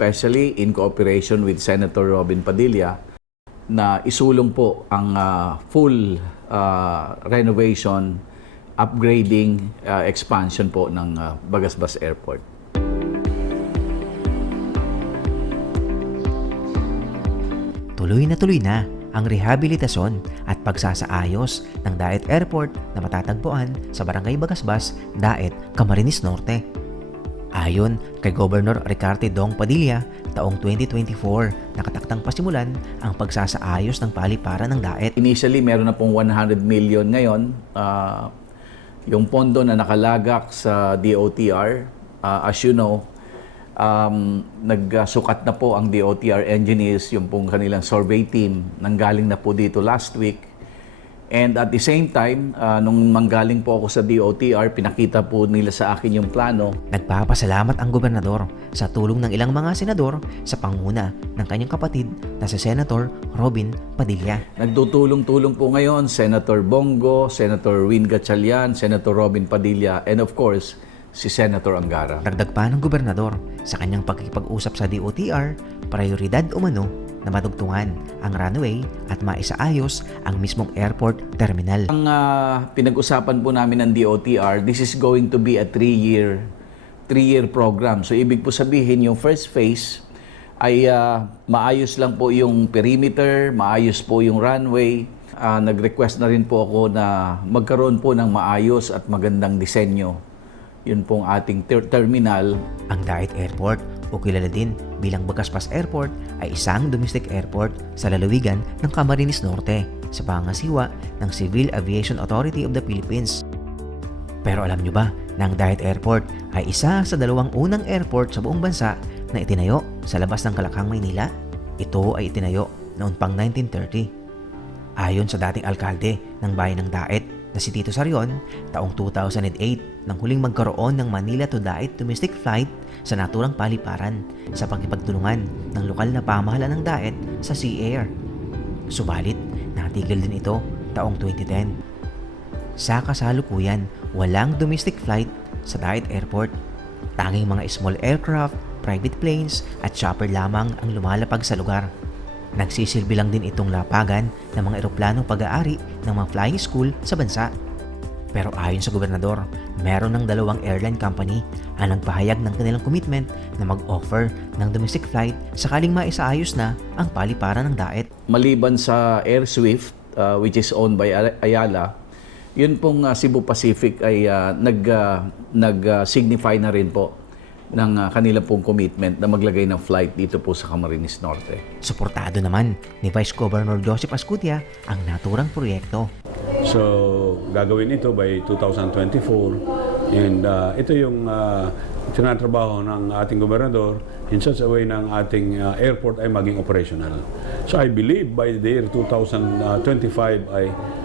especially in cooperation with Senator Robin Padilla na isulong po ang ah, full ah, renovation, upgrading, ah, expansion po ng ah, Bagasbas Airport. Tuloy na tuloy na ang rehabilitasyon at pagsasaayos ng Daet Airport na matatagpuan sa Barangay Bagasbas, Daet, Camarines Norte. Ayon kay Governor Ricarte Dong Padilla, taong 2024 nakataktang pasimulan ang pagsasaayos ng paliparan ng Daet. Initially, meron na pong 100 million ngayon. Ah, yung pondo na nakalagak sa DOTR, ah, as you know, um, nagsukat na po ang DOTR engineers, yung pong kanilang survey team, nanggaling na po dito last week. And at the same time, ah, nung manggaling po ako sa DOTR, pinakita po nila sa akin yung plano. Nagpapasalamat ang gobernador sa tulong ng ilang mga senador sa panguna ng kanyang kapatid na si Senator Robin Padilla. Nagtutulong-tulong po ngayon, Senator Bongo, Senator Win Gatchalian, Senator Robin Padilla, and of course, si Senator Angara. Dagdag pa ng gobernador sa kanyang pagkikipag-usap sa DOTR, prioridad umano na matugtungan ang runway at maisaayos ang mismong airport terminal. Ang ah, pinag-usapan po namin ng DOTR, this is going to be a three-year three-year program. So ibig po sabihin yung first phase ay ah, maayos lang po yung perimeter, maayos po yung runway. Ah, nag-request na rin po ako na magkaroon po ng maayos at magandang disenyo. Yun pong ating ter- terminal. Ang Daet Airport o kilala din bilang Bagaspas Airport ay isang domestic airport sa lalawigan ng Camarines Norte sa pangasiwa ng Civil Aviation Authority of the Philippines. Pero alam nyo ba na ang Daet Airport ay isa sa dalawang unang airport sa buong bansa na itinayo sa labas ng Kalakang, Maynila? Ito ay itinayo noon pang 1930. Ayon sa dating alkalde ng bayan ng Daet na si Tito Sarion, taong 2008 nang huling magkaroon ng Manila to Daet domestic flight sa naturang paliparan sa pagkipagtulungan ng lokal na pamahalaan ng Daet sa Sea Air. Subalit, natigil din ito taong 2010. Sa kasalukuyan, walang domestic flight sa Daet Airport. Tanging mga small aircraft, private planes at chopper lamang ang lumalapag sa lugar. Nagsisilbi lang din itong lapagan ng mga eroplanong pag-aari ng mga flying school sa bansa. Pero ayon sa gobernador, meron ng dalawang airline company ang nagpahayag ng kanilang commitment na mag-offer ng domestic flight sakaling maisaayos na ang paliparan ng daet. Maliban sa Air Swift, uh, which is owned by Ay- Ayala, yun pong uh, Cebu Pacific ay uh, nag, uh, nag-signify na rin po ng uh, kanila pong commitment na maglagay ng flight dito po sa Camarines Norte. Suportado naman ni Vice Governor Joseph Ascutia ang naturang proyekto. So, gagawin ito by 2024 and uh, ito yung uh, tinatrabaho ng ating gobernador in such a way ng ating uh, airport ay maging operational. So, I believe by the year 2025 ay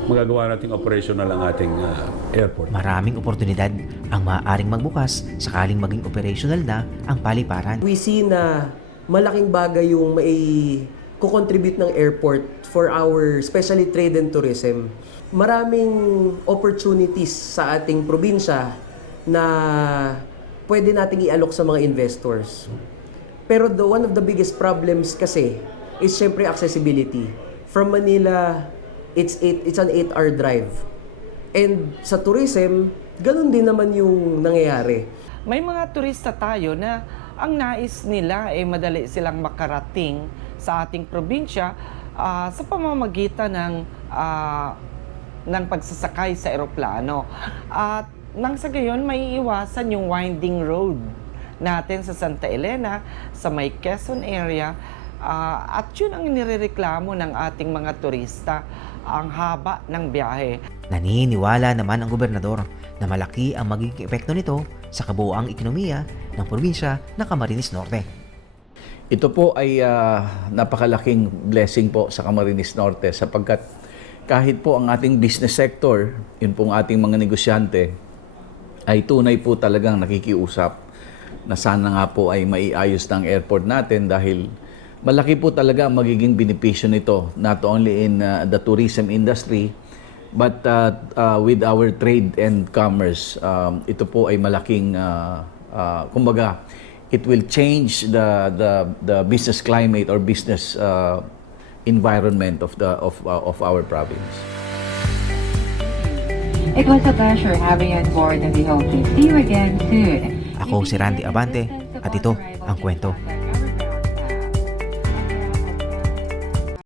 magagawa nating operational ang ating uh, airport. Maraming oportunidad ang maaaring magbukas sakaling maging operational na ang paliparan. we see na malaking bagay yung may kukontribute ng airport for our, especially trade and tourism. Maraming opportunities sa ating probinsya na pwede nating ialok sa mga investors. Pero the one of the biggest problems kasi is syempre accessibility. From Manila, it's eight, it's an 8-hour drive. And sa tourism, ganun din naman yung nangyayari. May mga turista tayo na ang nais nila ay madali silang makarating sa ating probinsya ah, sa pamamagitan ng ah, ng pagsasakay sa eroplano. At nang sa gayon, may iwasan yung winding road natin sa Santa Elena, sa may Quezon area. Ah, at yun ang nirereklamo ng ating mga turista, ang haba ng biyahe. Naniniwala naman ang gobernador na malaki ang magiging epekto nito sa kabuoang ekonomiya ng probinsya ng Camarines Norte. Ito po ay ah, napakalaking blessing po sa Camarines Norte sapagkat kahit po ang ating business sector, yun pong ating mga negosyante, ay tunay po talagang nakikiusap na sana nga po ay maiayos ng airport natin dahil malaki po talaga ang magiging benepisyo nito not only in uh, the tourism industry but uh, uh, with our trade and commerce um, ito po ay malaking uh, uh, kumbaga it will change the the the business climate or business uh, environment of the of uh, of our province. It was a pleasure having you on board and we hope to see you again soon. Ako si Randy Abante at ito ang kwento.